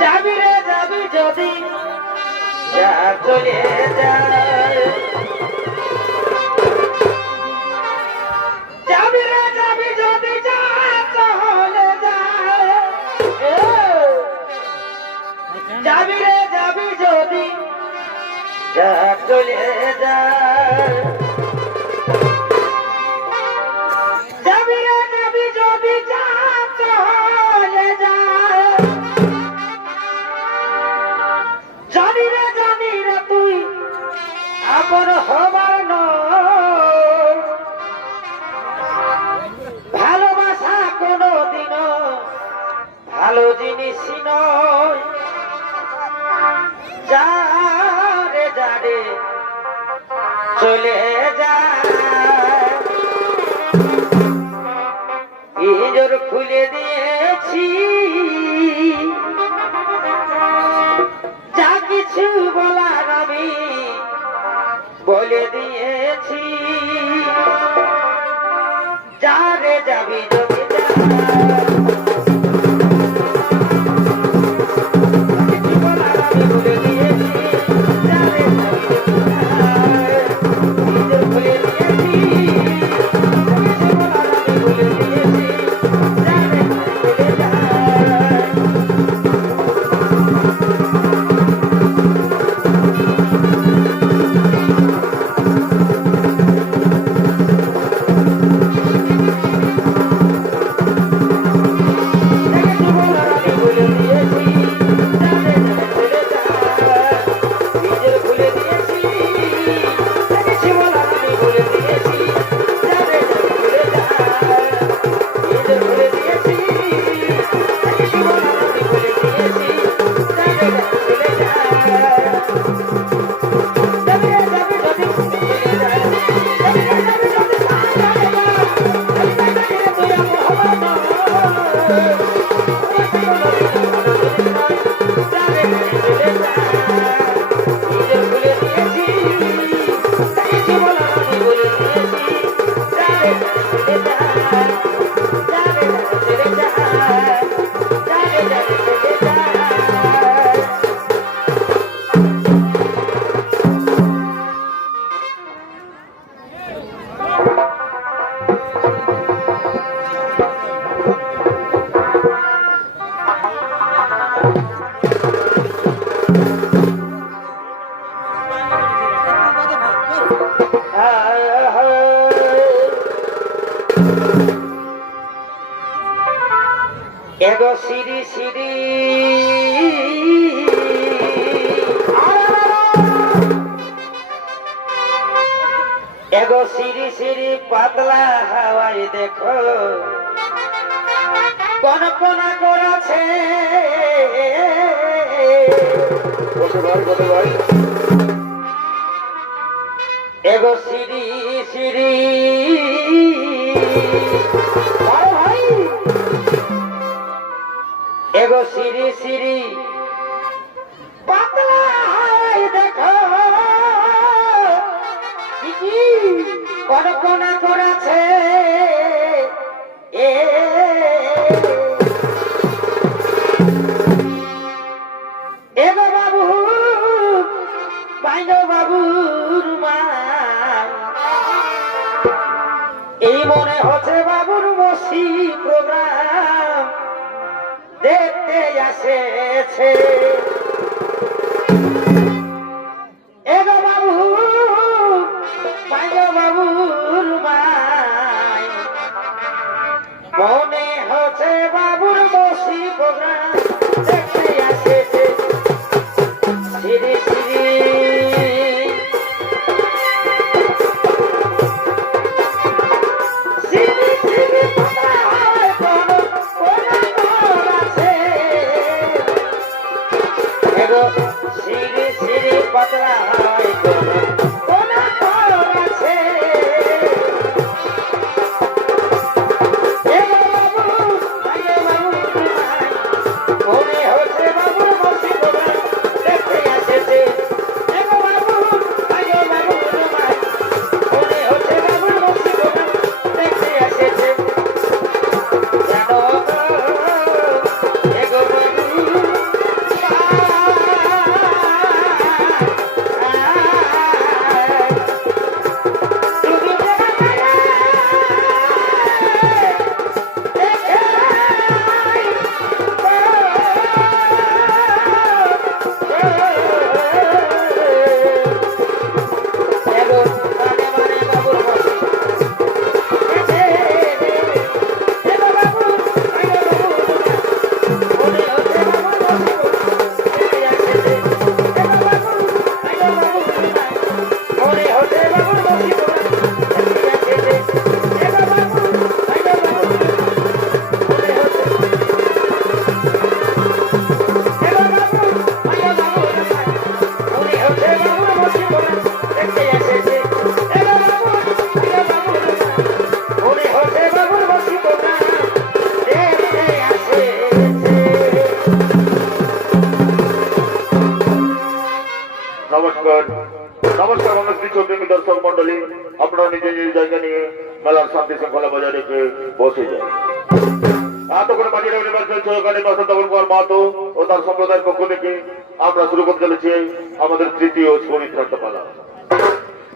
যাবি রে যাবি যদি যা চলে যায় যাবি রে যাবি যদি যা চলে যায় যাবি রে যাবি যদি যা চলে যায় যাবি রে যাবি যদি যা চলে যায় জানি রে তুই আপন হবার নয় ভালোবাসা কোনদিনও ভালো জিনিস নয় যারে যারে চলে যায় ইজোর খুলে দিয়েছি যা কিছু বলার আমি বলে দিয়েছি যারে যাবি যদি যা বলে দিয়েছি যারে যাবি বলে দিয়েছি বলে দিয়েছি যারে বলে যায় এগো সিরি সিরি এগো সিরি সিরি পাতলা হাওয়াই দেখো কনকনা করেছে এগো সিরি সিরি এগো সিরি সিরি পাতলা হাওয়াই দেখো কনকনা করেছে এগো বাবু বাইনো বাবুর মা এই মনে হচ্ছে বাবুর মসি প্রোগ্রাম দেখতে আসেছে এগো বাবু বাইনো বাবুর মাই মনে হচ্ছে বাবুর মসি প্রোগ্রাম দেখতে আসেছে সিরি সিরি সিরি সিরি সিরি সিরি পাতলা হয় কোনা আছে বাবু কিছু প্রেমী দর্শক মন্ডলী আপনারা নিজে নিজের জায়গা নিয়ে মেলার শান্তি শৃঙ্খলা বজায় রেখে বসে যায়। এতক্ষণ বাজিরা ইউনিভার্সাল সহকারী মাস্টার তপন কুমার মাহাতো ও তার সম্প্রদায়ের পক্ষ থেকে আমরা শুরু করতে চলেছি আমাদের তৃতীয় চরিত্রান্ত পালা,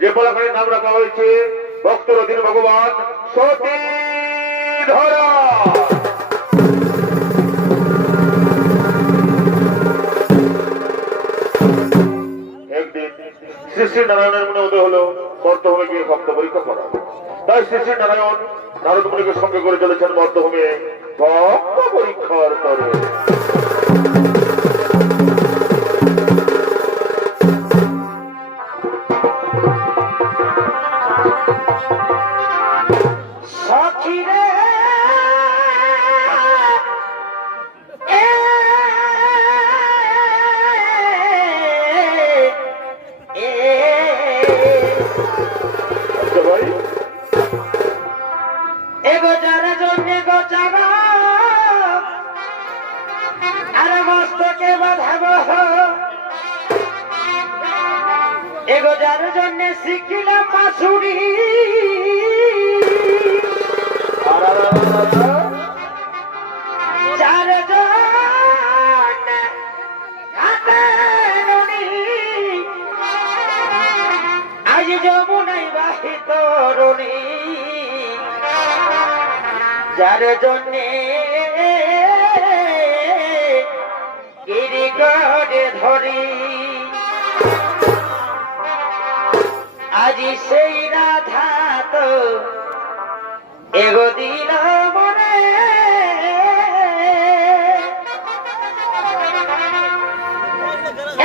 যে পালাখানির নাম রাখা হয়েছে ভক্তর অধীন ভগবান সতীধরা। একদিন শ্রী শ্রী নারায়ণের মনে উদয় হলো বর্তভূমে গিয়ে ভক্ত পরীক্ষা করা। তাই শ্রী শ্রী নারায়ণ নারদ মুনিকে সঙ্গে করে চলেছেন বর্তভূমে ভক্ত পরীক্ষার তরে। যার জন্য শিখিলাম বাঁশুরি, যার জন্য আজ যমুনাই বাহিত রণী, যার জন্যে গিরিগড়ে ধরি আজি সেই রাধা তো এগো দিল মনে,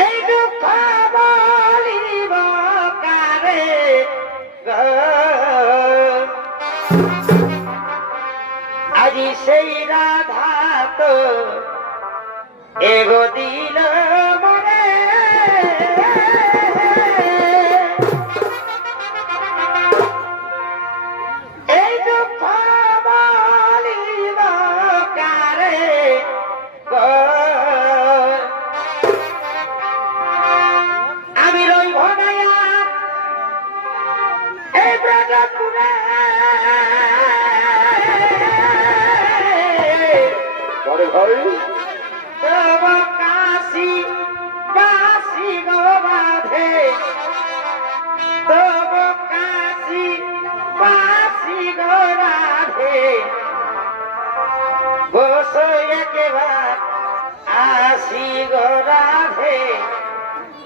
এই দুঃখ বলিব কারে আজি সেই রাধা তো এগো দিল মনে, কাশি কাশি গো রাধে, তব কাশি কাশি গো রাধে, বসো একেবার আসি গো রাধে,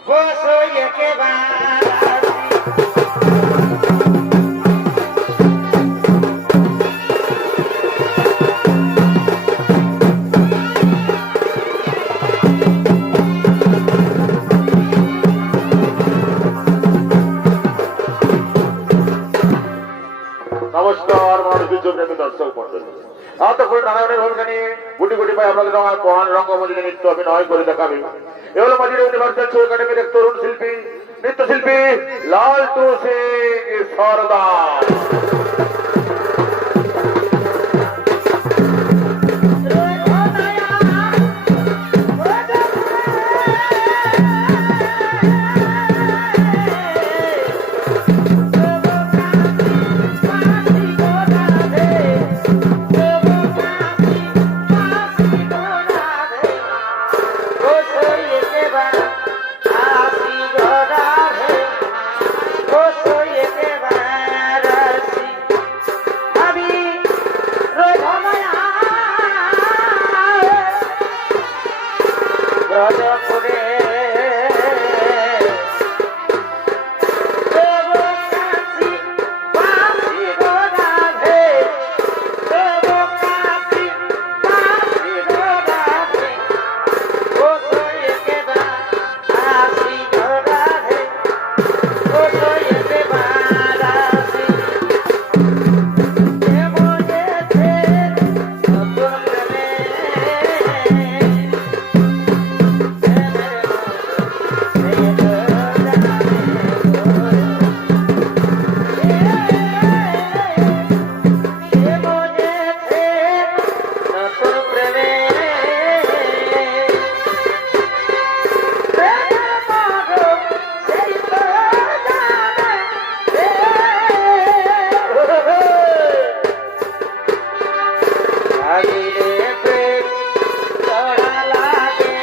বসো একেবার আসি। নমস্কার মানুষের জন্য দর্শক মন্ডলী, এতক্ষণ নারায়ণের ভূমিকা নিয়ে গুটি গুটি পাই আপনাদের মহান রঙ্গমঞ্চে নৃত্য অভিনয় করে দেখাবে। এ হলো মাঝিরা ইউনিভার্সাল শো একাডেমির এক তরুণ শিল্পী, নৃত্যশিল্পী লালটু সিং সরদার। আসি লাগিলে প্রেম জড়া লাগে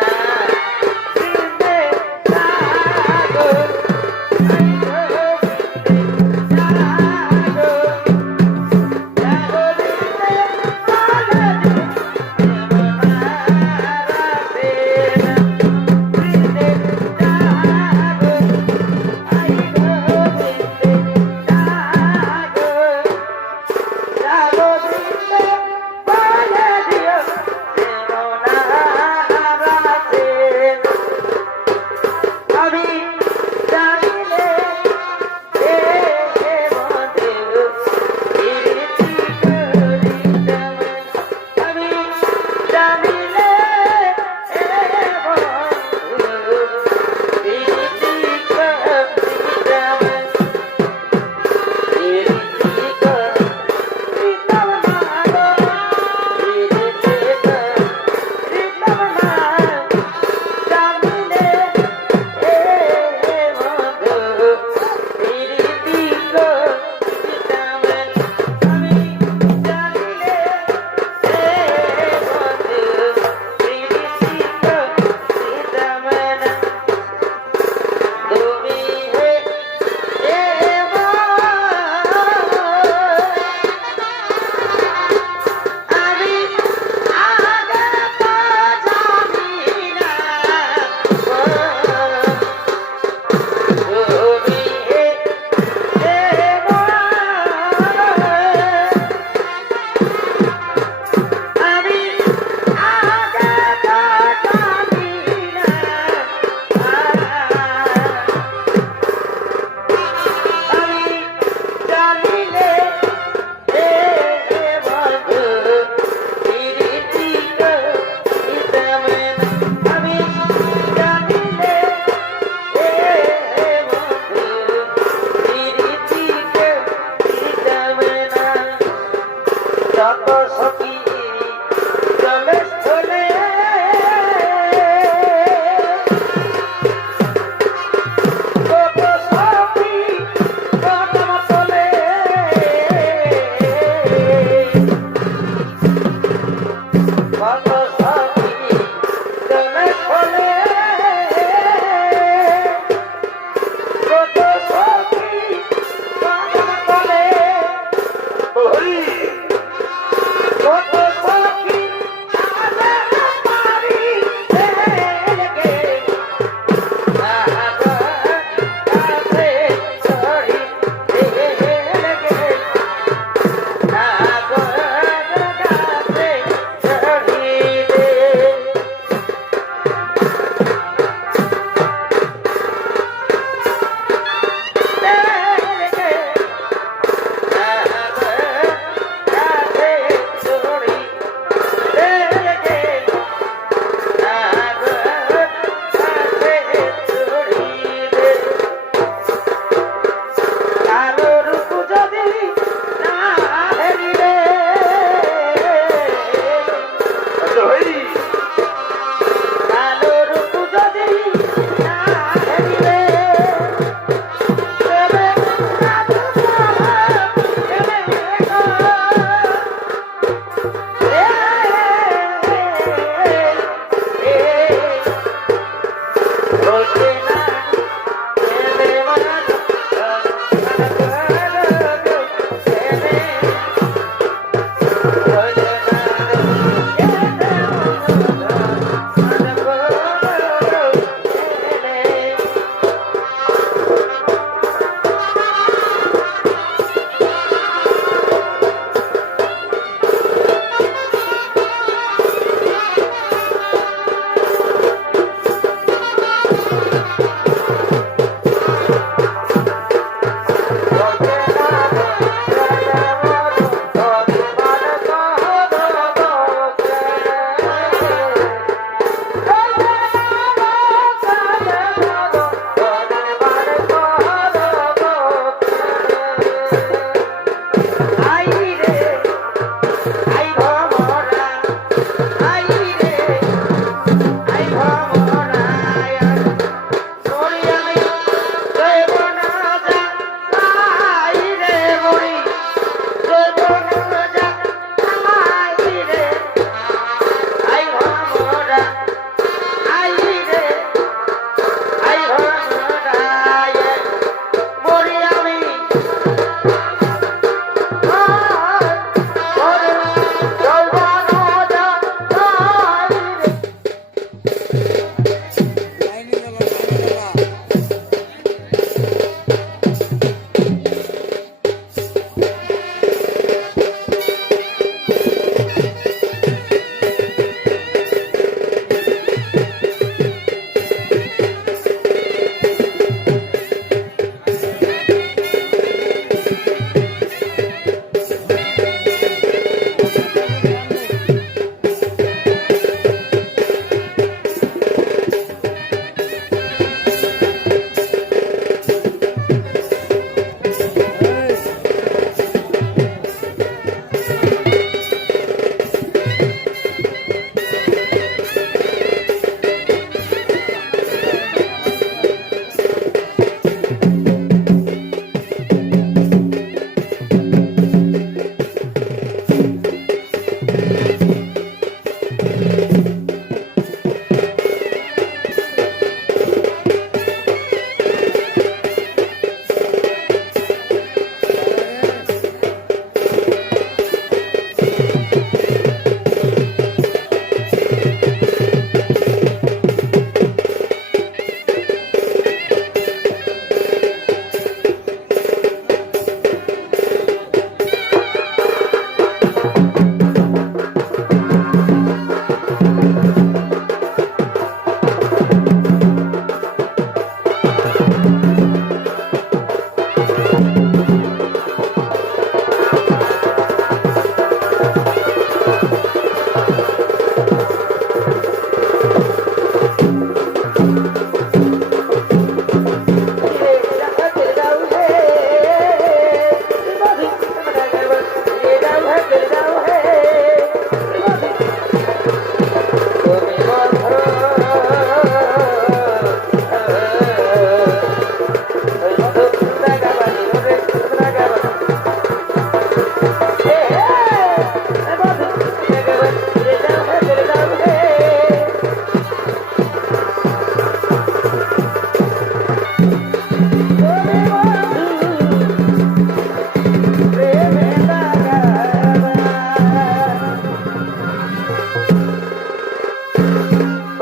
না বৃন্দে জাগো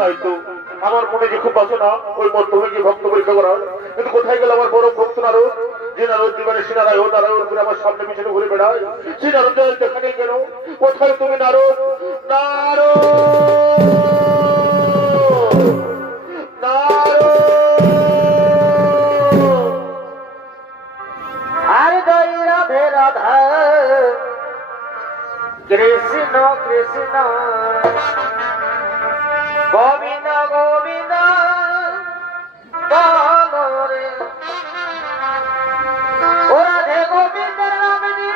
তাই তো আমার মনে যে খুব বাসনা ওই মধ্যমে গিয়ে ভক্ত পরীক্ষা করা, কিন্তু কোথায় গেল আমার বড় ভক্ত নারদ? যে নারদ জীবনে সে নারায়ণ নারায়ণ করে আমার সামনে পিছনে ঘুরে বেড়ায়, সে নারদ দেখা নেই কেন? কোথায় তুমি নারদ? নারদ আর জয় রাধে রাধা কৃষ্ণ কৃষ্ণ গোবিন্দ গোবিন্দ বলো রে ও রাধে গোবিন্দের নামে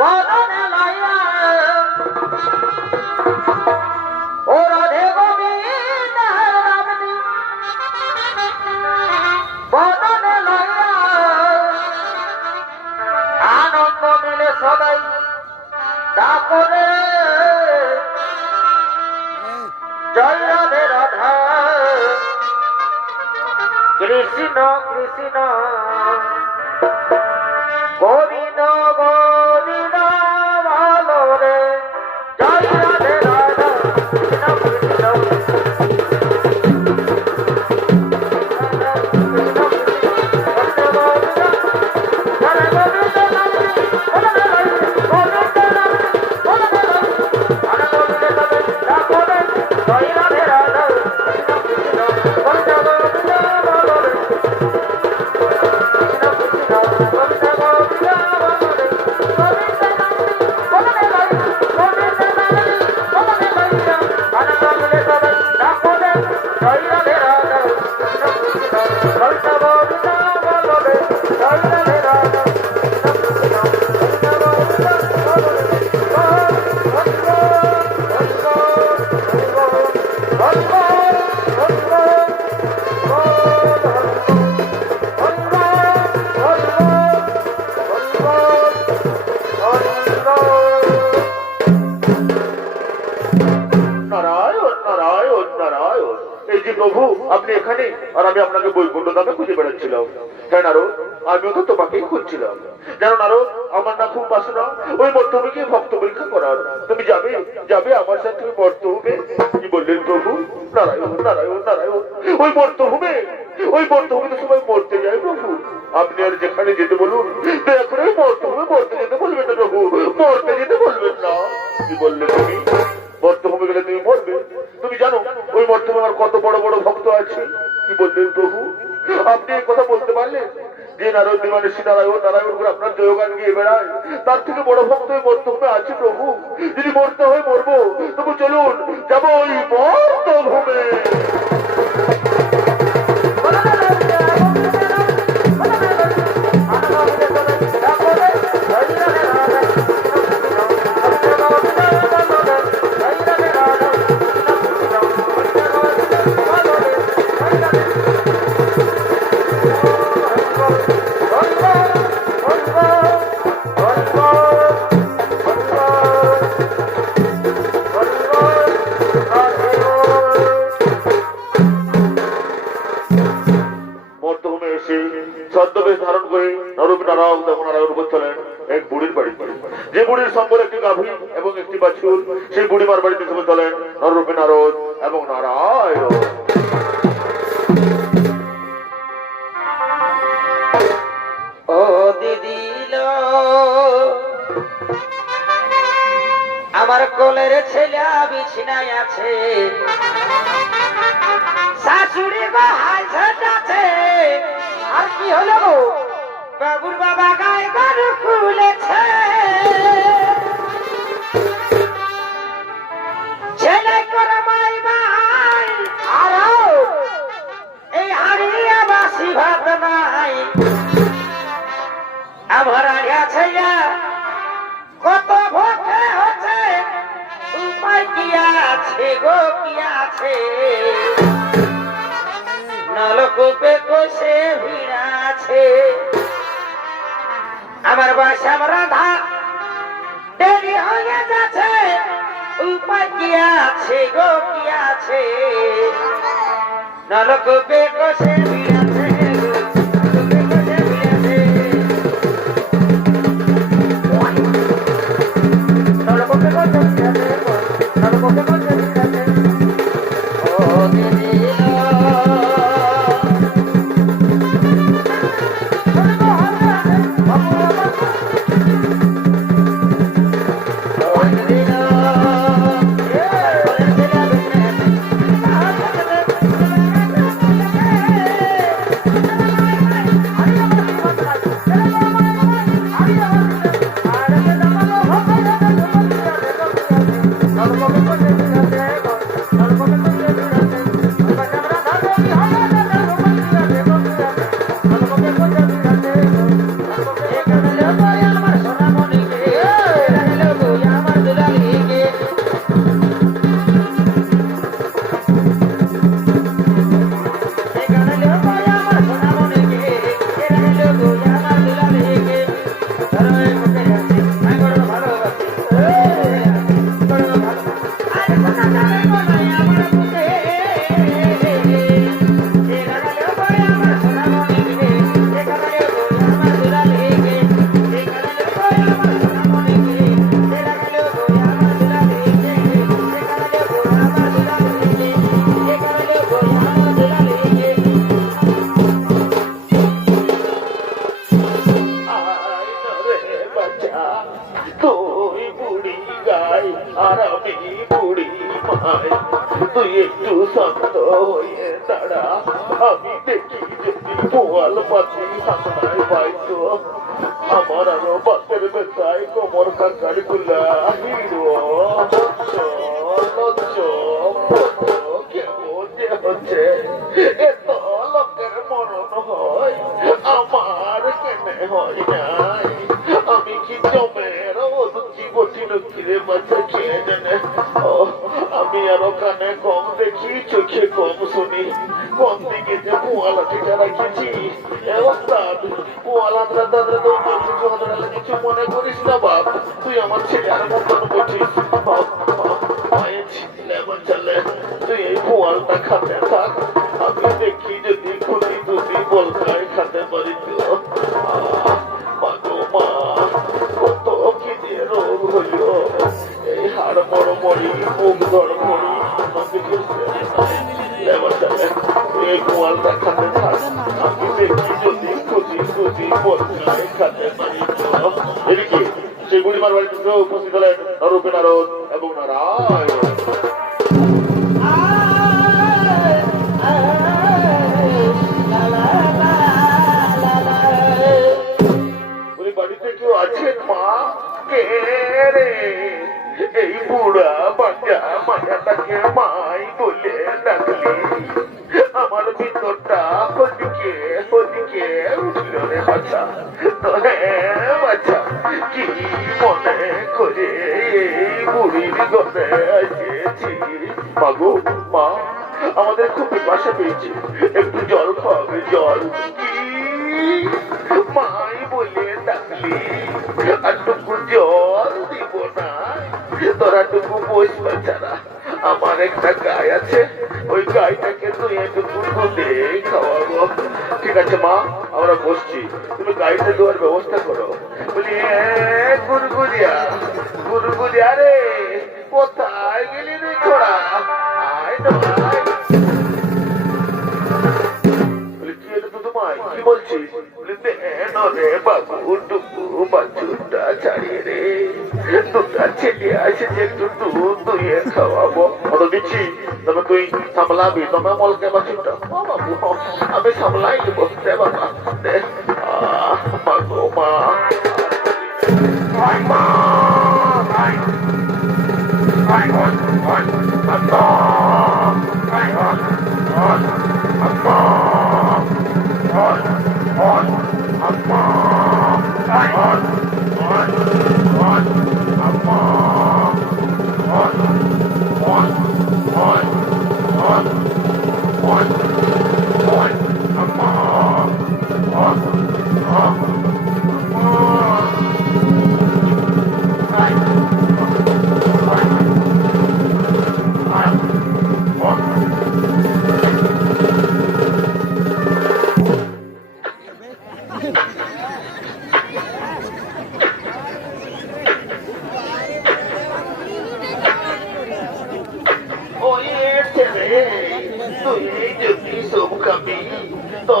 বদনে লাইয়া ও রাধে গোবিন্দের নামে বদনে লাইয়া আনন্দ মিলে সদাই তারপরে জয় রাধে রাধা কৃষ্ণ কৃষ্ণ গোবিন্দ গোবিন্দ ভালো রে জয় রাধে রাধা কৃষ্ণ কৃষ্ণ প্রভু আপনি এখানে, আর আমি আপনাকে বৈকুণ্ঠ ধামে খুঁজে বেড়াচ্ছিলাম। হ্যাঁ নারদ, আমিও তো তোমাকেই খুঁজছিলাম। জানো নারদ, আমার না খুব বাসনা ওই মধ্যমে ভক্ত পরীক্ষা করার। তুমি যাবে যাবে আমার সাথে তুমি মর্তভূমে। কি বললেন প্রভু? নারায়ণ নারায়ণ নারায়ণ। ওই মর্তভূমে তো সবাই মরতে যায় প্রভু। আপনি আর যেখানে যেতে বলুন, দয়া করে ওই মর্তভূমে মরতে যেতে বলবেন না প্রভু, মরতে যেতে বলবেন না। কি বললে তুমি? মর্তভূমে গেলে তুমি মরবে? তুমি জানো ওই মর্তভূমে আমার কত বড় বড় ভক্ত আছে? কি বললেন প্রভু? আপনি এই কথা বলতে পারলেন যে নারদ দিবানে শ্রী নারায়ণ নারায়ণ করে আপনার জয়গান গিয়ে বেড়ায়, তার থেকে বড় ভক্ত ওই মর্তভূমে আছে প্রভু। যদি মরতে হয় মরবো, তবু চলুন যাবো ওই মর্তভূমে। ছদ্মবেশ ধারণ করে নরনারায়ণ দেবনারায়ণ উপস্থলেন এক বুড়ির বাড়িতে। যে বুড়ির সম্বল একটি গাভী এবং একটি বাছুর, সেই বুড়িমার বাড়িতে সবে চলেন নররূপী নারদ এবং নারায়ণ। ও দিদি আমার কোলের ছেলে বিছনায় আছে, শাশুড়ি গো হাই ঝাঁটাছে। আর কি হলো গো? বাবুর বাবা গায়ে গরু খুলেছে, ছেলে করে মাই মাই। আর এই হাড়িয়া বাসি ভাত নাই, আমার আছে কত ভোগে হচ্ছে, উপায় কি আছে গো কি আছে? নলকূপে কষে ভিড় আছে, আমার বাসা রাধা দেরি হয়ে যাচ্ছে, উপায় কি আছে গো কি আছে? নলকূপে কষে ভিড় আছে, নলকূপে কষে ভিড় আছে, নলকূপে কষে ভিড় আছে, নলকূপে কষে ভিড় আছে। গাই আর আমি বুড়ি মাই, তুই একটু শান্ত হয়ে দাঁড়া, আমি দেখি যদি পোয়াল পাতি সামনায় পাইতো, আমার আরো বাতের বেতায় কোমর কাকার গুলা হিরো কেমন যে হচ্ছে, এত লোকের মরণ হয়, আমার কেনে হয় নাই, আমি কি জমের লুচি বটি লুকিরে বাচ্চা খেয়ে জানে, আমি আরো কানে কম দেখি, চোখে কম শুনি, কোন দিকে যে পোয়ালাটিটা রাখেছি, পোয়ালাটা দাদা কিছু মনে করিস না বাপ, তুই আমার ছেলে আর মতন বলছিস, চলে তুই এই পোয়ালটা খাতে থাক, আমি দেখি যদি খুলি দুটি বলকায় খাতে পারি তো, মা কত কি দিয়ে রোগ হইল, এই হাড় বড় মরি, মুখ ধর মরি, এই পোয়ালটা খাতে থাক, আমি দেখি যদি খুলি দুটি বলকায় খাতে পারি তো। এদিকে সেই বুড়িমার বাড়িতে উপস্থিত হলেন নরূপে নারদ এবং নারায়ণ। বাড়িতে কেউ আছেন মা? কে রে? এই বুড়া বাচ্চা মায়াটাকে মাই বলে ডাকলি, আমার ভিতরটা ওদিকে ওদিকে উঠল রে বাচ্চা, তো হ্যাঁ বাচ্চা কি মনে করে এই বুড়ির ঘরে এসেছি? মাগো মা, আমাদের খুব পিপাসা পেয়েছে, একটু জল খাওয়াবে, জল। মাই বলে ডাকলি আর টুকু জল দিব না, তোরা টুকু বসবে ছাড়া, আমার একটা গাই আছে, ওই গাইটাকে তুই একটু দুধে খাওয়াবো। ঠিক আছে মা, আমরা বসছি, তুমি গাইতে দেওয়ার ব্যবস্থা করো। বলি গুরগুরিয়া, গুরগুরিয়া রে, কোথায় গেলি রে ছোড়া, আয় না কি বলছিস? রে বাবু, টুকু বাছুরটা ছাড়িয়ে রে, দুটা ছেলে আসে যে একটু দুধ দুইয়ে খাওয়াবো। অত দিচ্ছি, তবে তুই সামলাবি, তবে মলকে বাছুরটা। বাবু আমি সামলাই দেব রে বাবা, দে মাগো মা,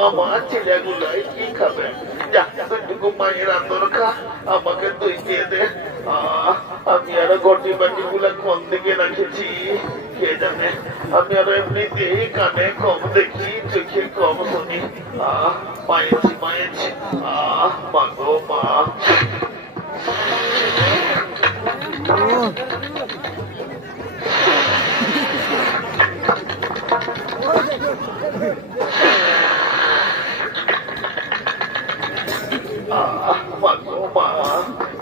আমার ছেলেগুলাই কি খাবে? তুইটুকু মায়ের আন্দোলন খা, আমাকে তুই দিয়ে দে। আমি আরো গটি বাটি গুলা কোন দিকে রাখেছি কে জানে, আমি আরো এমনিতেই কানে কম দেখি, চোখে কম শুনি। মায়েছি মায়েছি, মাগো মা।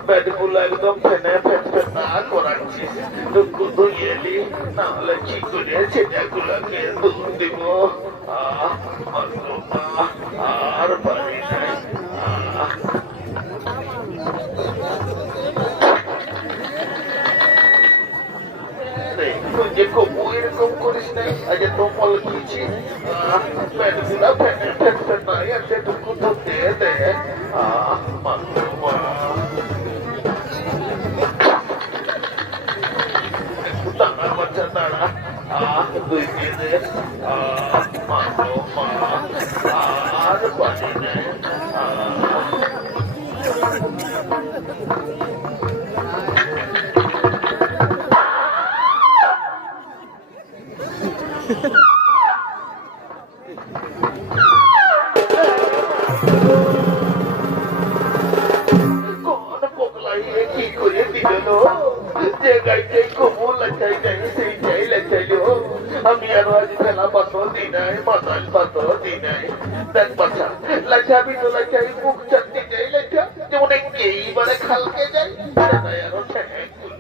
পেটগুলো একদম ফেনে ফেনা করাচ্ছিস, টুকু ধুয়ে এলি, নাহলে কি করে ছেলেগুলোকে দুধ দিব। আর পারি নাই। তুই যে কবু এরকম করিস নাই, আজ তো মল খেয়েছি, পেটগুলো ফেনে ফেনা আছে, টুকু ধুতে দে। দাঁড়া বাচ্চা দাঁড়া, তুই দিয়ে দে। আর পানি নেই। কোন পোকলাই কি করে দিল যে গাইতে কবুল লাচাই নাই সেই চাই লাচাইল আমি আর আজ খেলা পাথর দি নাই মাতাল পাথর দি নাই দেখ বাচ্চা লাচাবি তো লাচাই মুখ চাটতে যাই লাচা যেমন এইবারে খালকে যাই আরো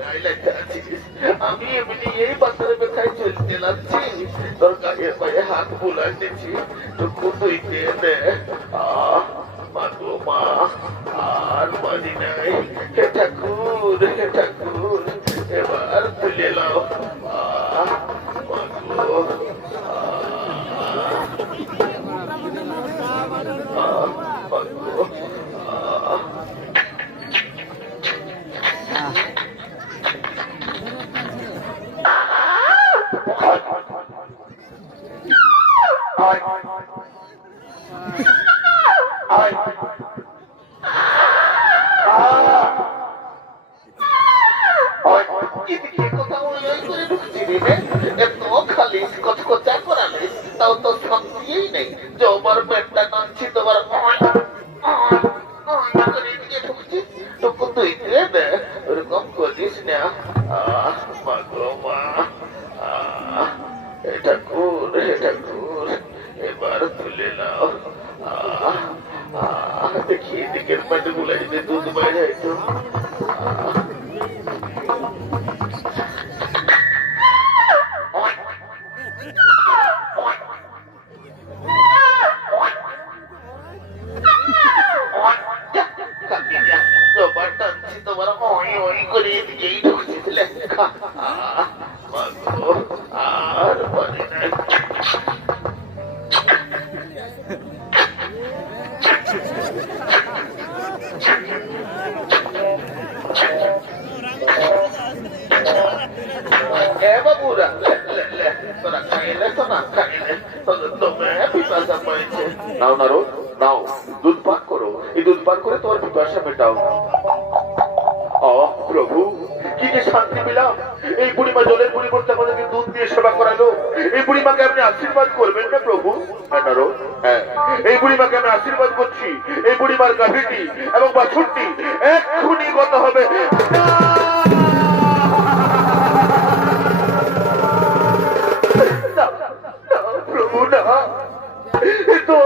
নাই লাচাচ্ছিস আমি এমনি এই পাথরে বেখায় চলতে লাগছি তোর গায়ে পায়ে হাত বুলাই দিচ্ছি টুকু তুই দে মাগো মা আর পারি নাই হে ঠাকুর এবার তুলে নাও মাগো মাগো তাও তো শান্তিই নেই জবার পেটটা কাঁদছি তোমার টুকু তুই দে ওরকম করিস না মাগো মা ঠাকুর এবার তুলে নাও দেখি দিকের পেটে গুলা যদি দুধ বাইরে তো তোমার ওই করে এদিকেই ঢুকছিল আর পারি নাই বাবুরা তোরা খাইলে তো না খাইলে তোমার পিপাসা পাইছে নাও নারো নাও দুধ পান করো এই দুধ পান করে তোমার পিপাসা মেটাও প্রভু কি যে শান্তি পেলাম এই বুড়িমা জলের পরিবর্তে আমাদেরকে দুধ দিয়ে সেবা করালো এই বুড়িমাকে আপনি আশীর্বাদ করবেন না প্রভু হ্যাঁ এই বুড়িমাকে আমি আশীর্বাদ করছি এই বুড়িমার গাভীটি এবং বাছুরটি এক্ষুনি গত হবে প্রভু না এ তো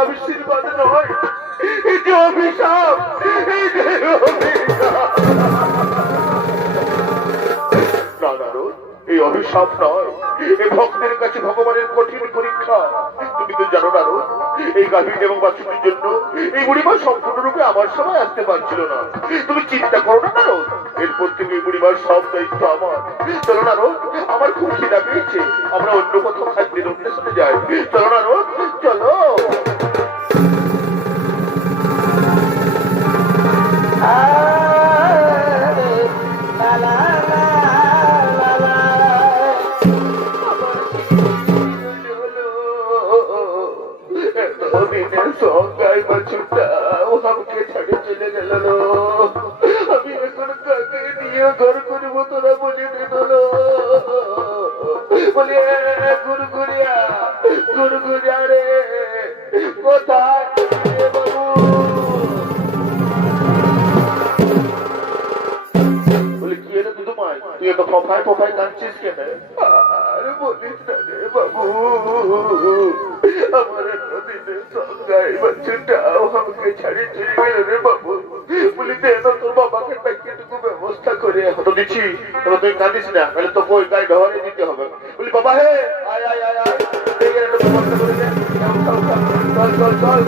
আশীর্বাদ নয় এই যে অভিশাপ এই অভিশাপ নয় এই ভক্তের কাছে ভগবানের কঠিন পরীক্ষা তুমি তো জানো না এই গাভীর এবং বাছুরের জন্য এই বুড়িমা সম্পূর্ণরূপে আমার সময় আসতে পারছিল না তুমি চিন্তা করো না রোজ এরপর থেকে এই বুড়িমার সব দায়িত্ব আমার চলো না রোজ আমার খুব খিদা পেয়েছে আমরা অন্য কোথাও খাদ্যের উদ্দেশ্যে যাই চলো না রোজ চলো সঙ্গাই বাছুরটা আমাকে ছাড়ে চলে গেল আমি এখন কাকে নিয়ে ঘর করবো তোরা বলে দিল বলি গুরগুরিয়া রে কোথায় বাবু বলে কি এনে তুই তোমায় তুই এত ফফায় কাঁদছিস কেন আরে বলিস না রে বাবু আমার নদীদের সঙ্গাই বাচ্চাটাও আমাকে ছাড়িয়ে চলে গেল রে বাবু বলি দে না তোর বাবাকে প্যাকেটুকু ব্যবস্থা করে হতো দিচ্ছি তোরা তুই কাঁদিস না তাহলে তোকে ওই গায়ে ঢহরে দিতে হবে বলি বাবা হে আয় একটা ব্যবস্থা করে দে চল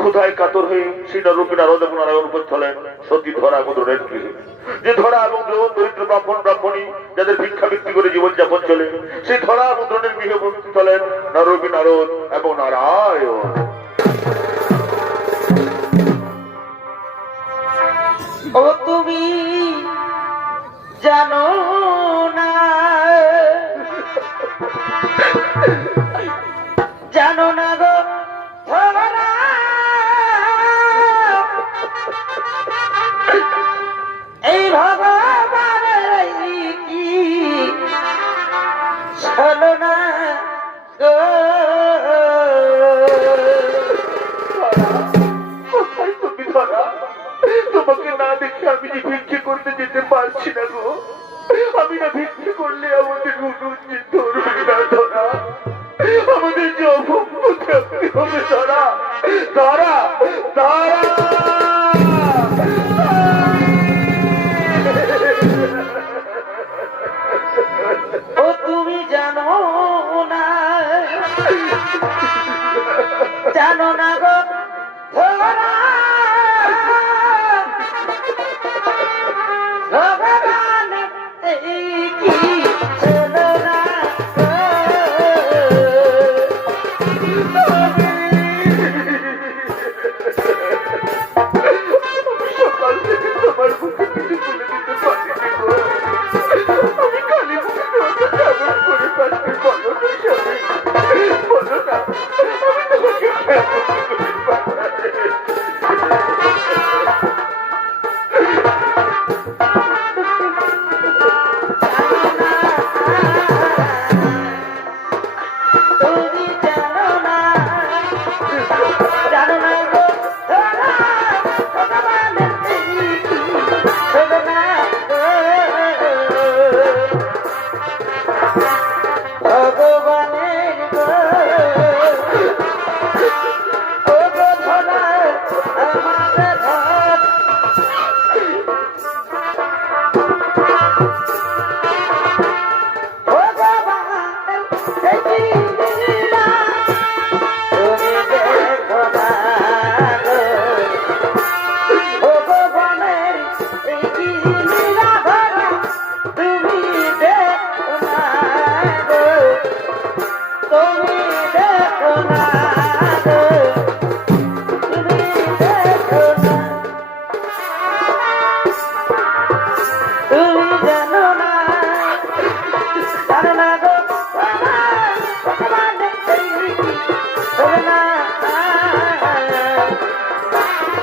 ক্ষুধায় কাতর হয়ে শ্রীনরূপী নারদ এবং নারায়ণ উপস্থিত হলেন সতী ধরা মুদ্রণের গৃহে যে ধরা এবং দরিদ্র ব্রাহ্মণী যাদের ভিক্ষাবৃত্তি করে জীবনযাপন চলে সেই ধরা মুদ্রণের গৃহে উপস্থিত হলেন নররূপী নারদ এবং নারায়ণ ও তুমি জানো না গো ধরা ভগবান এই কি ছিল না সকাল থেকে তোমার বুকে কিছু তুলে দিতে পারিনি গো। আমি খালি বুকে তোমাকে কেমন করে বাঁচতে বলো না স্বামী, বলো না আমি তোমাকে কেমন করে বাঁচাই। তুমি জানো না গো ধরা ভগবান এই কি ছিল না ভগবানের গো ও গো ধরা আমার ধর ভগবান এই কি লীলা তুমি দেখো না গো ভগবানের এই কি লীলা ধরা তুমি দেখো না গো তুমি দেখো না গো তুমি দেখো না তুমি জানো না গো ভগবান এই কি ছিল না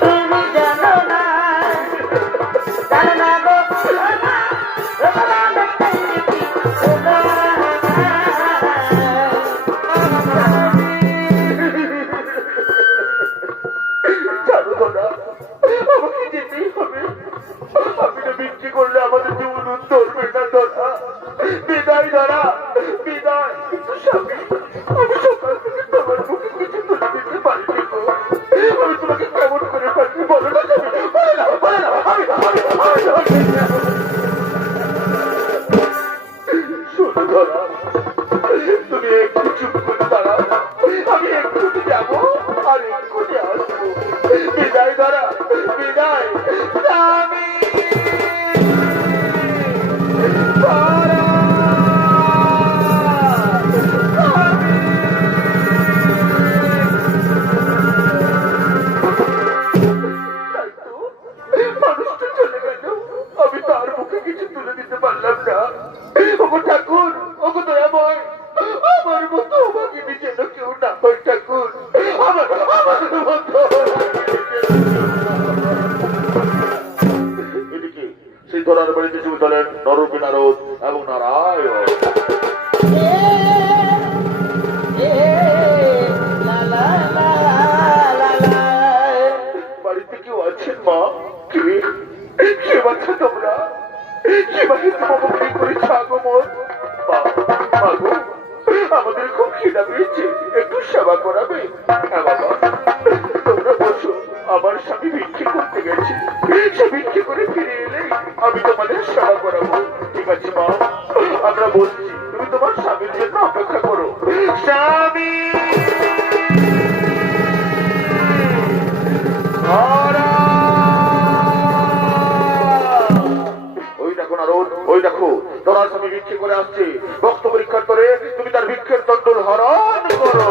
তুমি জানো না গো ভগবান এই কি ছিল না জানো ধরা আমাকে যেতেই হবে। আমি তো বিক্রি করলে আমাদের জীবন ধরবে না ধরা। বিদায় ধরা, বিদায়। কিন্তু স্বামী, আমি সকাল থেকে তোমার মুখে কিছু তুলে দিতে পারিনি গো। আমি তোমাকে কেমন করে পারছি বলো না স্বামী, বলো না, বলো না। শোনো ধরা, তুমি একটু চুপ করে দাঁড়াও। আমি এক্ষুনি যাবো আর এক্ষুনি আসবো। বিদায় ধরা, বিদায়। স্বামী ধরা, মানুষটা চলে গেল, আমি তার মুখে কিছু তুলে দিতে পারলাম না। ওগো ঠাকুর, ওগো দয়াময়, আমার মতো আমাকে যেন কেউ না হয় ঠাকুর। আমার মতো এদিকে সেই ধরার বাড়িতে চলে চলেন নরপি নারদ এবং নারায়ণ। বাড়িতে কেউ আছেন মা? কে বাচ্চা তোমরা? কে বাড়িতে বাবা করেছে আগমন? মাগো, আমাদের খুব খিদা পেয়েছে, একটু সেবা করাবে? হ্যাঁ বাবা, তোমরা বসো। আমার স্বামী ভিক্ষে করতে গেছে, সে ভিক্ষে করে ফিরে এলেই আমি তোমাদের সেবা করাবো। ঠিক আছে মা, আমরা বলছি, তুমি তোমার স্বামীর জন্য অপেক্ষা করো। স্বামী ওই দেখো নারদ, ওই দেখো তোমার স্বামী ভিক্ষে করে আসছে। ভক্ত পরীক্ষার করে তুমি তার ভিক্ষের দণ্ডল হরণ করো।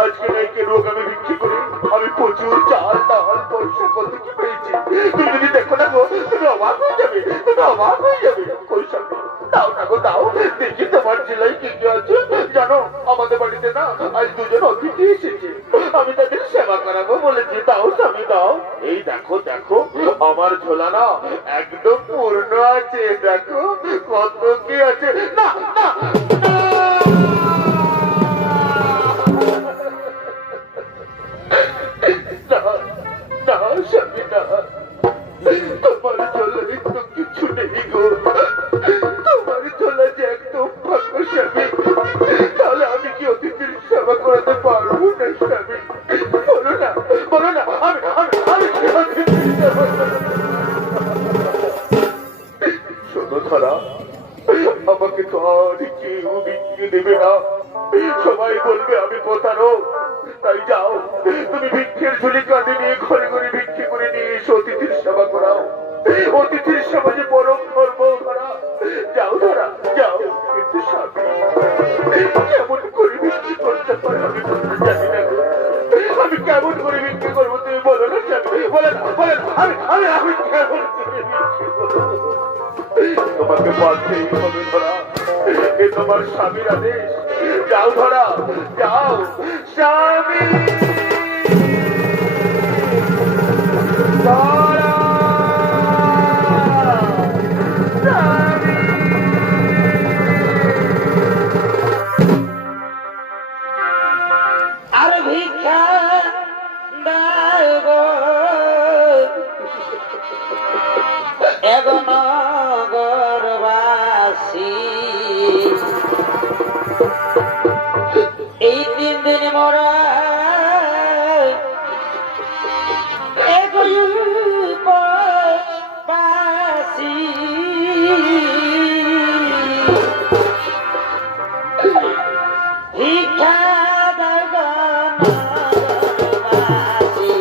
আজকে নাইকে লোক আমি বিক্রি করে আমি প্রচুর চাল ডাল পয়সা কত কি পেয়েছি। তুমি যদি দেখো না গো, তুমি অবাক হয়ে যাবে, তুমি অবাক হয়ে যাবে। কই স্বামী, দাও না গো দাও, দেখি তোমার জেলায় কি কি আছে। জানো আমাদের বাড়িতে না আজ দুজন অতিথি এসেছে, আমি তাদের সেবা করাবো বলেছি। দাও স্বামী দাও। এই দেখো দেখো আমার ঝোলা না একদম পূর্ণ আছে, দেখো কত কি আছে। না না না স্বামী না, তোমার ঝোলায় তো কিছু নেই গো। তোমার ঝোলা যে একদম ফাঁকা স্বামী, তাহলে আমি কি অতিথির সেবা করাতে পারবো না স্বামী? বলো না বলো না, আমি আমি আমি কি অতিথির সেবা করবো? শোনো ধরা, আমাকে তো আর কেউ বিক্রি দেবে না, সবাই বলবে আমি প্রতারক। তাই যাও তুমি ভিক্ষের ঝুলি কাঁধে নিয়ে ঘরে ঘরে ভিক্ষে করে নিয়ে এসে অতিথির সেবা করাও। অতিথির সেবা যে পরম ধর্ম ধরা। যাও ধরা যাও। কিন্তু স্বামী কেমন করে ভিক্ষে করতে পারে আমি তো জানি না গো। আমি কেমন করে ভিক্ষে করবো তুমি বলো না স্বামী, বলে না বলে না, আমি আমি আমি কেমন করে ভিক্ষে করবো? তোমাকে বাঁধতেই হবে ধরা, এ তোমার স্বামীর আদেশ। যাও ধরা যাও। স্বামী ধরা, স্বামী। আর ভিক্ষা দাও গো এগো নগরবাসী, এই 3 দিন মোরা এগো উপবাসী। ভিক্ষা দাও গো নগরবাসী,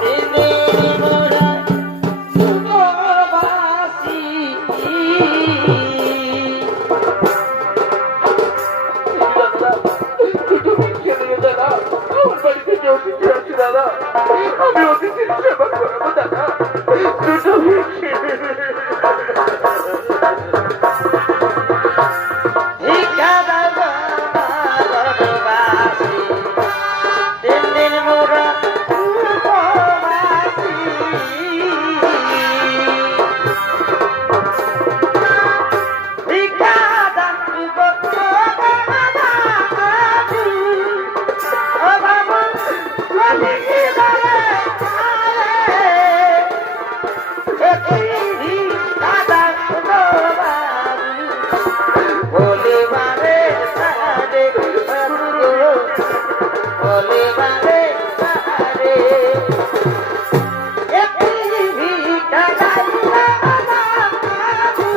3 দিন মোরা উপবাসী। দুটো ভিক্ষে দিয়ে দাদা, আমার বাড়িতে যে অতিথি আছে দাদা, আমি অতিথির সেবা করবো দাদা। দুটো ভিক্ষে। ভিক্ষা দাও গো নগরবাসী, 3 দিন মোরা উপবাসী। ভিক্ষা দাও গো নগরবাসী, ও বাবু অতিথি বলে আরে, ভিক্ষা দাও গো বাবু বলে বারে সারে, বাবু গো বলে বারে সারে। একটি ভিক্ষা দাও গো বাবু,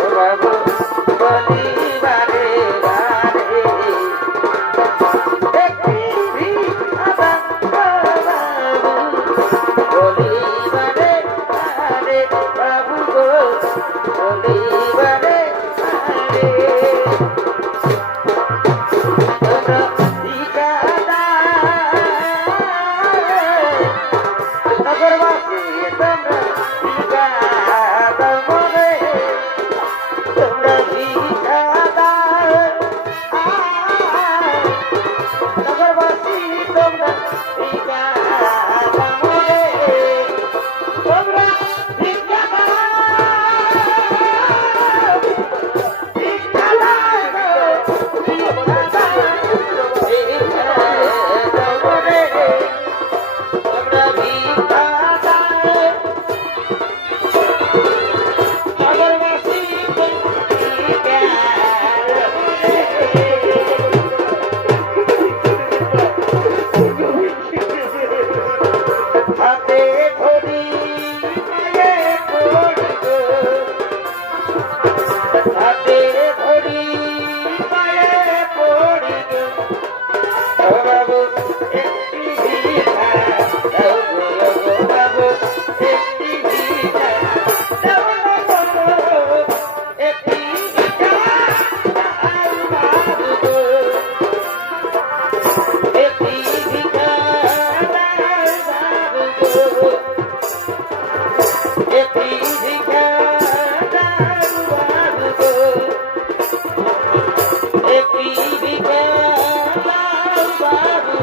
ও বাবু বলি বারে বারে। একটি ভিক্ষা দাও গো বাবু বলি বারে বারে, বাবু গো বলি বারে বারে। তোমরা ভিক্ষা দাও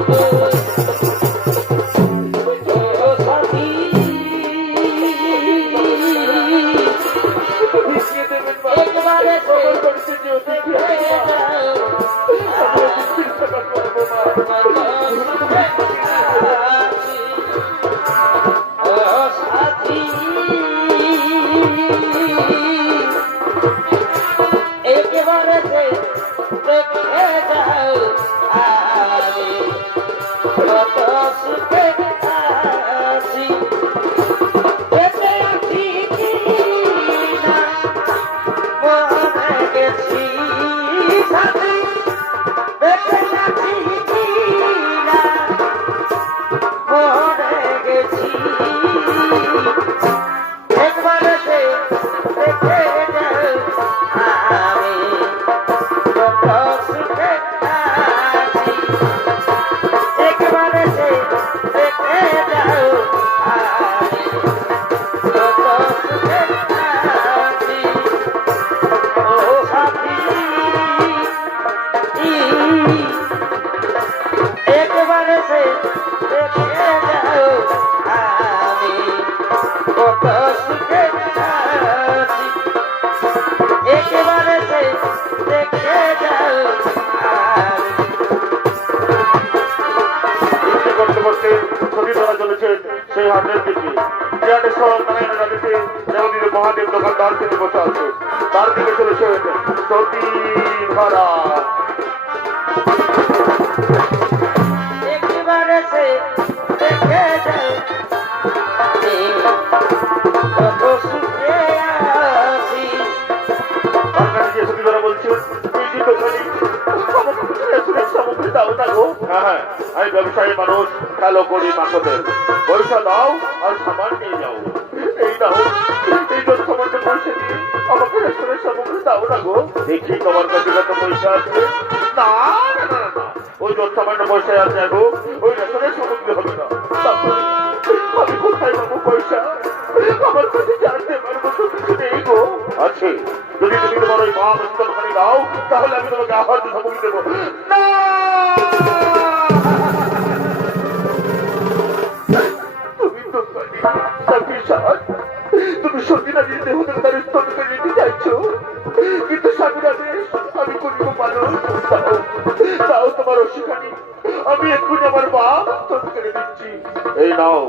ও সাথী একবারে সাথী একেবারে দেখে যাও আমি কত সুখে আছি বেঁচে আছি কি না মরে গেছি সাথী বেঁচে আছি কি না মরে গেছি একবারে দেখে যাও আমি কত সুখে আছি একবারে দেখে যাও আমি কত সুখে আছি ও সাথী একবারে দেখে যাও আমি কত সুখে আছি একেবারে দেখে যাও আমি বৃষ্টি করতে করতে ছবি ধরা চলেছে সেই হাটের দিকে যে হাটের সব নারায়ণের হাটেতে দেবদীর মহাদেব দোকানদার থেকে বসে আছে তার দিকে চলেছে সতী ধরা একেবারে দেখে যাও আমি কত সুখে আছি তার কাছে গিয়ে সতী ধরা বলছে এই যে দোকানি আমাকে রেস্টুরেন্ট সামগ্রী দাও না গো। হ্যাঁ আমি ব্যবসায়ী মানুষ কালো করি মাকতের পয়সা দাও আর সামান নিয়ে যাও এই দাও এই জন্য সামান্য পয়সা দিয়ে আমাকে রেস্টুরেন্ট সামগ্রী দাও না গো। দেখি তোমার কাছে কত পয়সা আছে। না না না না না ওই জন্য সামান্য পয়সা আছে গো ওই রেস্টুরেন্ট সামগ্রী হবে না। তারপরে আমি কোথায় পাবো পয়সা আমার কাছে জানতে পারবো তো কিছু নেই গো। আছে যদি তুমি তোমার ওই মা দোকানে দাও তাহলে আমি তোমাকে আহার সামগ্রী দেবো। না তুমি দোকানি সাথী সাথ তুমি সত্যিটা নিতে হতে তার স্তরকে নিতে চাইছো কিন্তু স্বামীর আদেশ আমি করিব পালন দাও দাও তোমার অশিখানি আমি এক্ষুনি আমার বাপ স্তর করে দিচ্ছি। এই নাও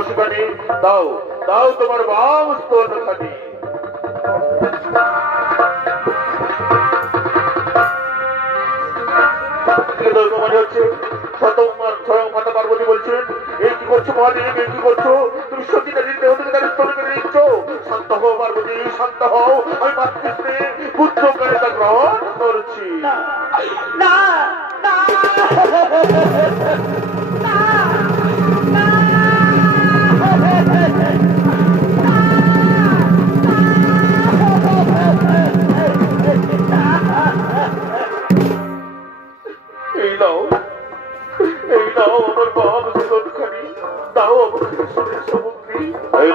অশিখানি দাও দাও তোমার বাপ স্তর খানি। মনে হচ্ছে স্বয়ং মাতা পার্বতী বলছেন এই কি করছো মহাদেব এই কি করছো তুমি সতীটা নিতে হতে তার স্তর করে দিচ্ছ। শান্ত হও পার্বতী শান্ত হও আমি মাতৃষ্ণে পুত্র করে তা গ্রহণ করছি। না না না এই নাও আমার বাপ স্তনখানি দাও আমাকে রেশনের সামগ্রী। এই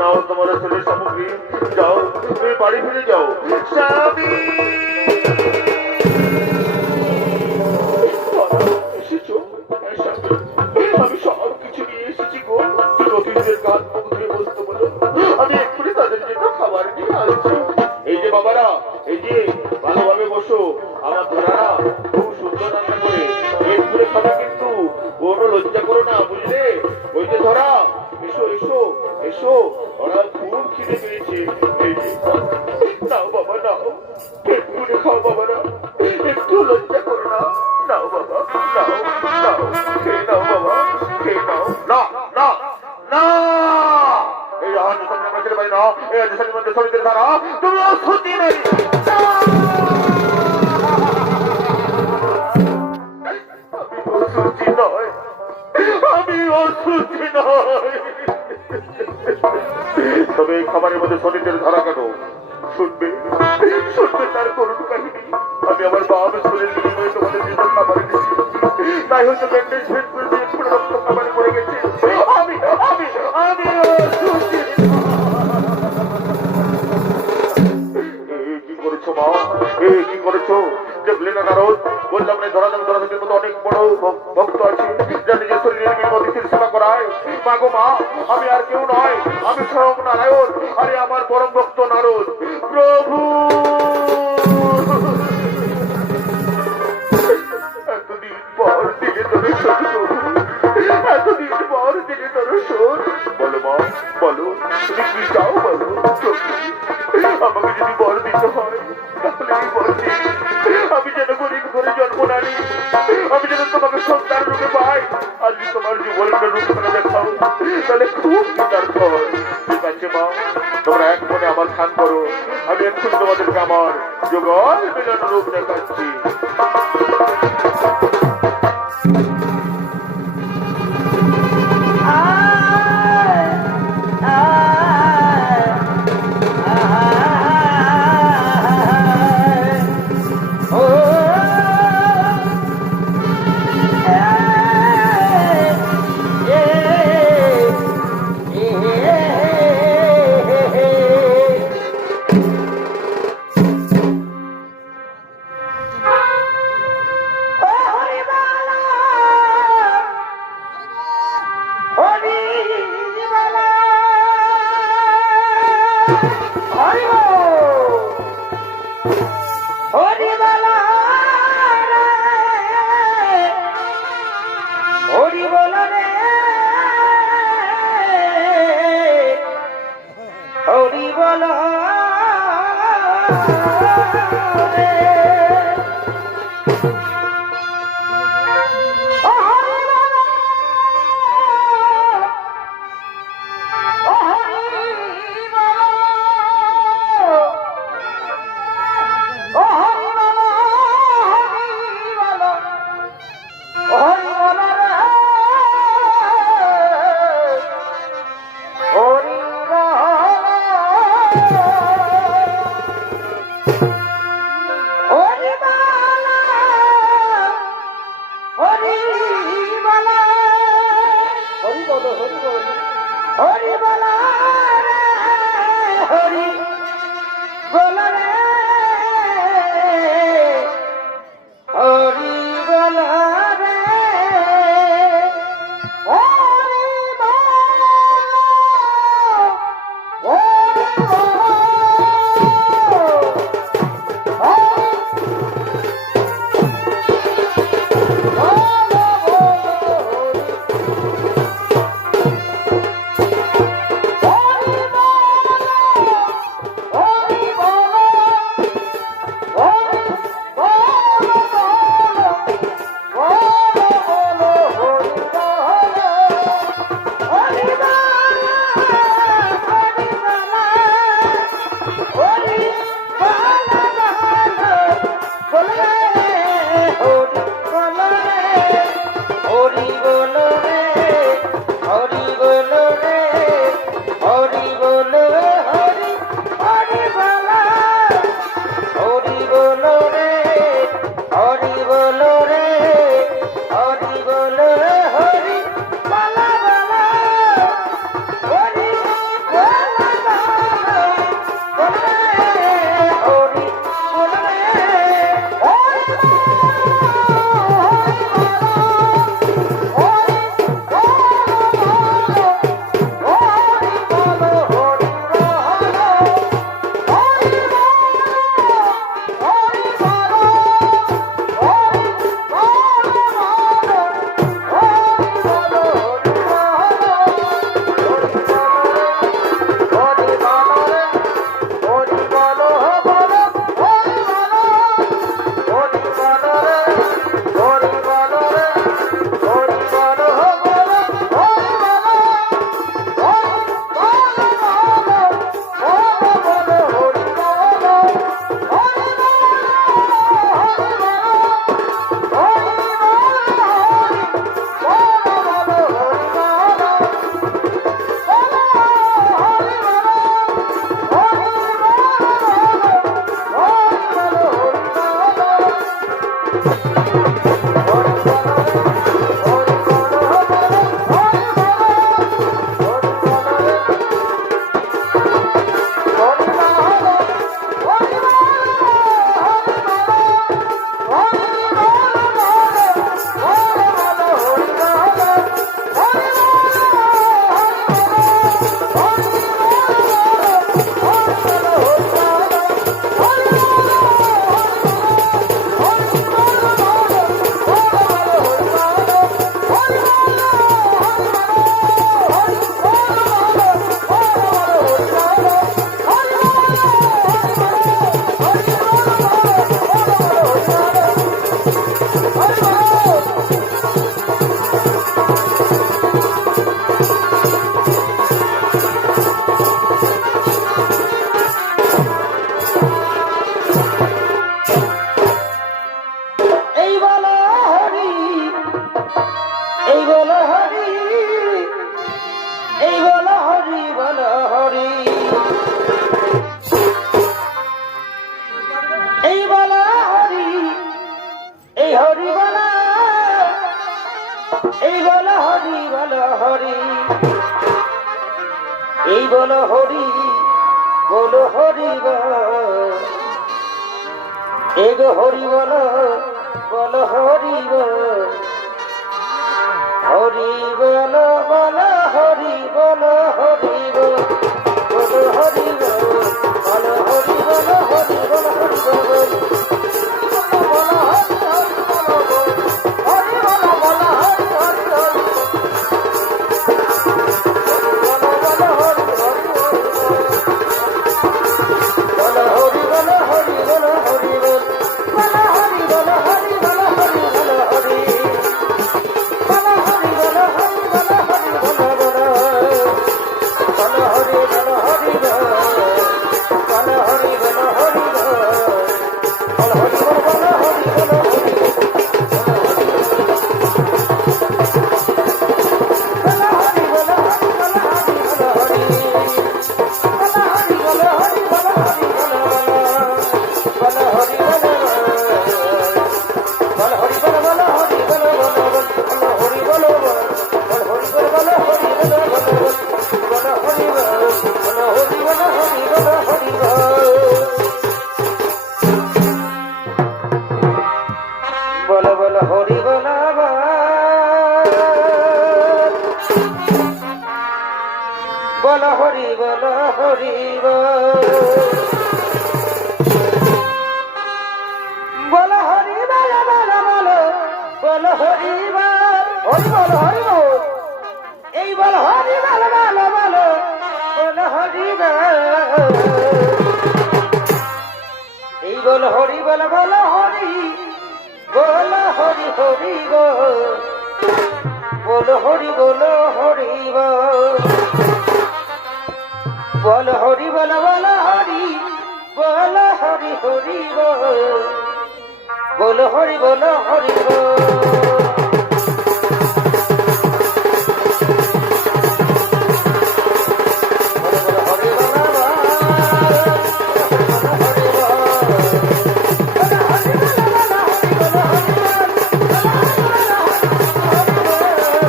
নাও তোমার রেশনের সামগ্রী যাও তুমি বাড়ি ফিরে যাও। স্বামী এসেছো আমি সব কিছু নিয়ে এসেছি গো তুমি অফিসের কাজ মুখ ধুয়ে বসতে বলো আমি এক্ষুনি তাদের জন্য খাবার নিয়ে আসছি। এই যে বাবারা এই যে ভালোভাবে বসো আমার ধরারা খুব সুন্দর রান্না করে পেট ভরে খাবে কিন্তু কোনো লজ্জা করো না বুঝলে। ওই যে ধরা এসো এসো এসো ওরা খুব খিদে পেয়েছে। এই যে নাও বাবা নাও পেট ভরে খাও বাবারা একটু লজ্জা করো না। নাও বাবা নাও নাও খেয়ে নাও বাবা খেয়ে নাও। না না না এই আজ সামনে আমাদের বাড়ি না এই আজ সামনে মধ্যে সমিতির ধারা তুমি অসুতি নেই। আমি অসুস্থ নয় তবে এই খাবারের মধ্যে শরীরের ধারা কেন শুনবে তার করুণ কাহিনী। আমি আমার বাবা শরীর বিনিময়ে তোমাদের জন্য খাবার এনেছি তাই হয়তো ব্যান্ডেজ ভেদ করে দিয়ে পুরো রক্ত খাবারে পড়ে গেছে। আমি আমি আমি অসুস্থ। কি করেছো মা কি করেছো দেখলে না নারদ বললাম না ধরা থেকে মতো অনেক বড় ভক্ত আছে যা নিজের শরীরের বিপদের সেবা করায়। মা গো মা, আমি আর কেউ নয়, আমি স্বয়ং নারায়ণ, আরে আমার পরম ভক্ত নারদ। প্রভু এতদিন পর দিলে দর্শন প্রভু, এতদিন পর দিলে দর্শন। বলো মা, বলো তুমি কি চাও বলো প্রভু। আমাকে যদি বর দিতে হয় তাহলে এই বর দিন। আমি যেন গরিব ঘরে জন্ম না নিই, আমি যেন তোমাকে সন্তান রূপে পাই। আর যদি তোমার জীবনের রূপ করে দেখাও তাহলে খুব কৃতার্থ হয়। ঠিক আছে মা, তোমরা এক মনে আমার ধ্যান করো, আমি এক্ষুনি তোমাদেরকে আমার যুগল মিলন রূপ দেখাচ্ছি। হরি এই বলো হরি বলো হরি, এই বলো হরি বলো হরি বল, এই গো হরি বলো বলো হরি বল, হরি বলো বলো হরি বলো হরি বল, বলো হরি বল, বলো হরি বলো হরি বলো হরি বল, বলো হরি হরি বলো বল, হরি বলো বলো হরি হরি বল, বলো বলো হরি হরি হরি বল, বলো হরি বলো হরি বলো হরি বল, বলো হরি বলো হরি বলো হরি বলো হরি, বলো হরি বলো হরি বলো হরি বলো বলো, বলো হরি বলো হরি বল, বলো হরি বলো হরি বল, বলো হরি বলো বলো হরি বলো হরি বল, বলো হরি বলো হরি বলো হরি বলো হরি, বলো হরি বলো হরি বলো হরি বলো বলো, বলো হরি বলো বলো হরি বলো বলো হরি বলো বলো বল, বলো হরি বলো বল, বলো হরি বলো বলো হরি বলো বলো বল, বলো হরি বল, বলো হরি বলো হরি বলো হরি বল, বলো বলো হরি বলো বল, বলো হরি বলো হরি বল, বলো হরি বলো বলো বলো, বলো হরি বল, হরি বল হরি বল, এই বল হরি বল বলো বলো, বলো হরি বল, এই বল হরি বল বলো হরি, বলো হরি হরি বল, বলো হরি বলো হরি বল, বলো হরি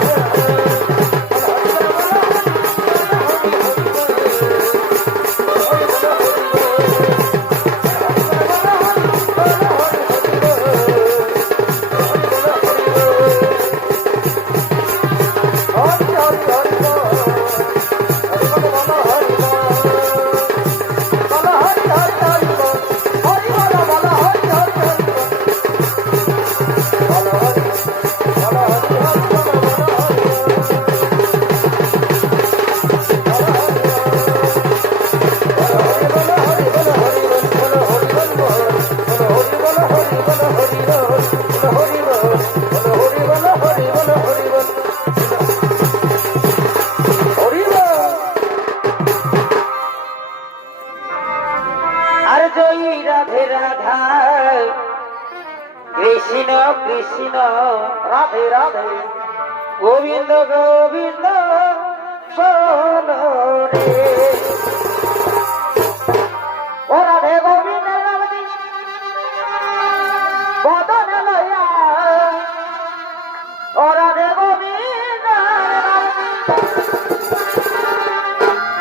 বল বলো হরি, বলো হরি হরি বল, বলো হরি বলো হরি বল, আর জয়ী রাধে রাধা, কৃষ্ণ কৃষ্ণ রাধে রাধে, গোবিন্দ গোবিন্দ বলো রে, ও রাধে গোবিন্দ রাধে বদন লয়া, ও রাধে গোবিন্দ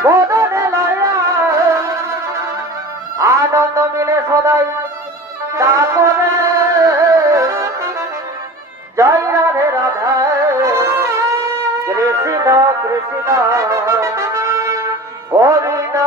বদন লয়া, আনন্দ মিলে সদাই তারপরে, জয় রাধে রাধা, কৃষ্ণ কৃষ্ণ গোবিন্দ